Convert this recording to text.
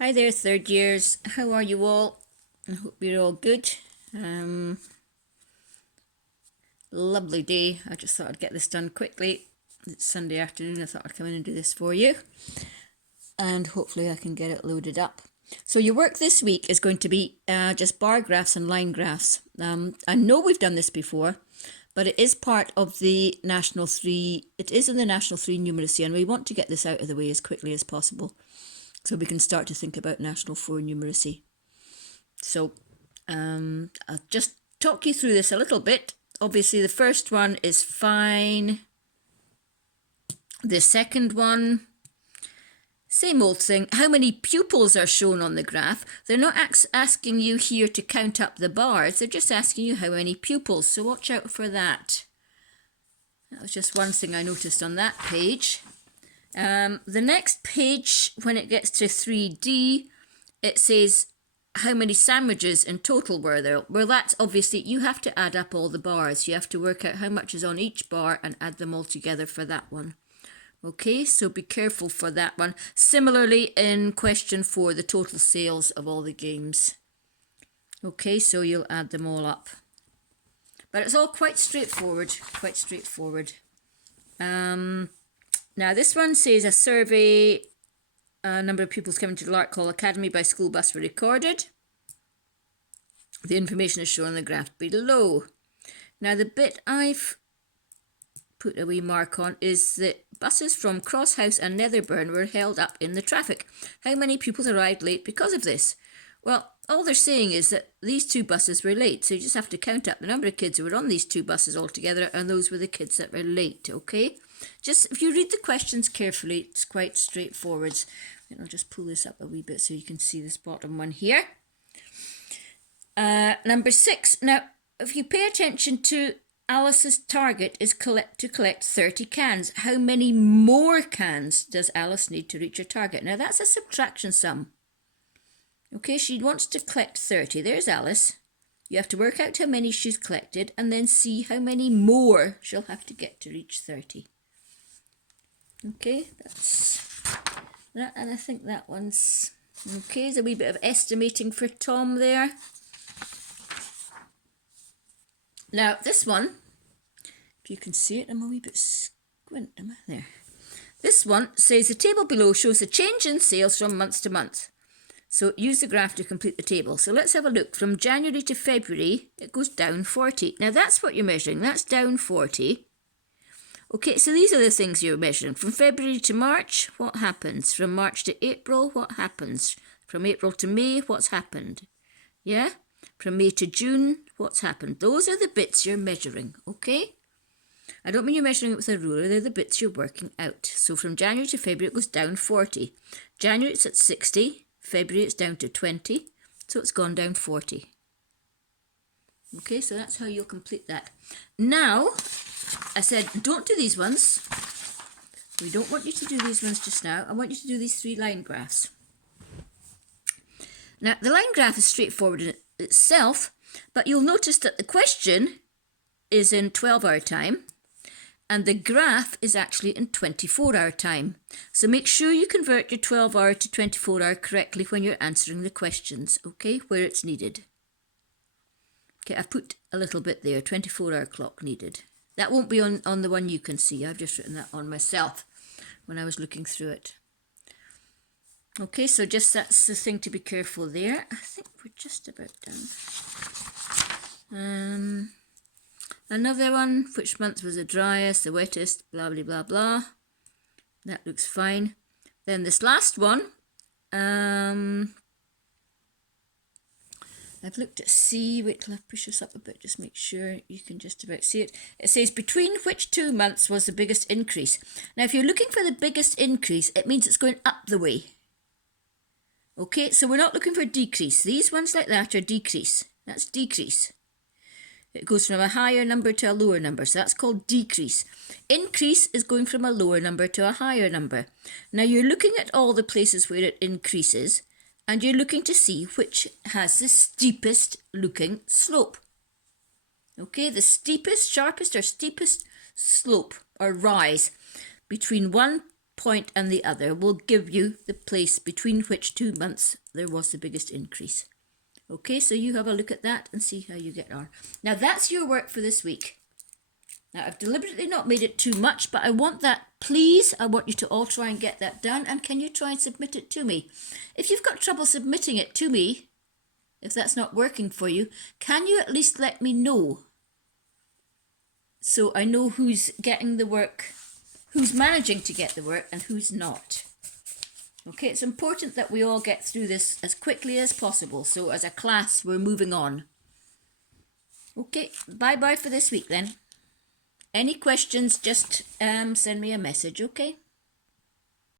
Hi there, third years. How are you all? I hope you're all good. Lovely day. I just thought I'd get this done quickly. It's Sunday afternoon. I thought I'd come in and do this for you. And hopefully I can get it loaded up. So your work this week is going to be just bar graphs and line graphs. I know we've done this before, but it is part of the National 3. It is in the National 3 numeracy, and we want to get this out of the way as quickly as possible, so we can start to think about National 4 numeracy. So I'll just talk you through this a little bit. Obviously, the first one is fine. The second one, same old thing. How many pupils are shown on the graph? They're not asking you here to count up the bars. They're just asking you how many pupils. So watch out for that. That was just one thing I noticed on that page. The next page, when it gets to 3D, it says how many sandwiches in total were there. Well, that's obviously, you have to add up all the bars. You have to work out how much is on each bar and add them all together for that one. Okay, so be careful for that one. Similarly, in question 4, the total sales of all the games. Okay, so you'll add them all up. But it's all quite straightforward, Now, this one says a survey, number of pupils coming to the Lark Hall Academy by school bus were recorded. The information is shown on the graph below. Now, the bit I've put a wee mark on is that buses from Cross House and Netherburn were held up in the traffic. How many pupils arrived late because of this? Well, all they're saying is that these two buses were late, so you just have to count up the number of kids who were on these two buses altogether, and those were the kids that were late, okay? Just, if you read the questions carefully, it's quite straightforward. I'll just pull this up a wee bit so you can see this bottom one here. Number 6. Now, if you pay attention to Alice's target is to collect 30 cans. How many more cans does Alice need to reach her target? Now, that's a subtraction sum. Okay, she wants to collect 30. There's Alice. You have to work out how many she's collected and then see how many more she'll have to get to reach 30. Okay, that's that, and I think that one's okay. There's a wee bit of estimating for Tom there. Now, this one, if you can see it, I'm a wee bit squint, am I? There. This one says the table below shows the change in sales from month to month. So use the graph to complete the table. So let's have a look. From January to February, it goes down 40. Now, that's what you're measuring. That's down 40. Okay, so these are the things you're measuring. From February to March, what happens? From March to April, what happens? From April to May, what's happened? Yeah? From May to June, what's happened? Those are the bits you're measuring, okay? I don't mean you're measuring it with a ruler. They're the bits you're working out. So from January to February, it goes down 40. January, it's at 60. February, it's down to 20. So it's gone down 40. Okay, so that's how you'll complete that. Now, I said, don't do these ones. We don't want you to do these ones just now. I want you to do these 3 line graphs. Now, the line graph is straightforward in itself, but you'll notice that the question is in 12-hour time, and the graph is actually in 24-hour time. So make sure you convert your 12-hour to 24-hour correctly when you're answering the questions, okay, where it's needed. Okay, I've put a little bit there, 24-hour clock needed. That won't be on the one you can see. I've just written that on myself when I was looking through it. Okay, so just that's the thing to be careful there. I think we're just about done. Another one, which month was the driest, the wettest, blah, blah, blah, blah. That looks fine. Then this last one, I've looked at C. Wait till I push this up a bit, just make sure you can just about see it. It says, between which 2 months was the biggest increase? Now, if you're looking for the biggest increase, it means it's going up the way. Okay, so we're not looking for decrease. These ones like that are decrease. That's decrease. It goes from a higher number to a lower number, so that's called decrease. Increase is going from a lower number to a higher number. Now, you're looking at all the places where it increases, and you're looking to see which has the steepest looking slope. Okay, the steepest, sharpest or steepest slope or rise between 1 point and the other will give you the place between which 2 months there was the biggest increase. Okay, so you have a look at that and see how you get on. Now that's your work for this week. Now I've deliberately not made it too much, but I want that, please, I want you to all try and get that done, and can you try and submit it to me? If you've got trouble submitting it to me, if that's not working for you, can you at least let me know? So I know who's getting the work, who's managing to get the work and who's not. Okay, it's important that we all get through this as quickly as possible. So as a class, we're moving on. Okay, bye-bye for this week then. Any questions, just send me a message, okay?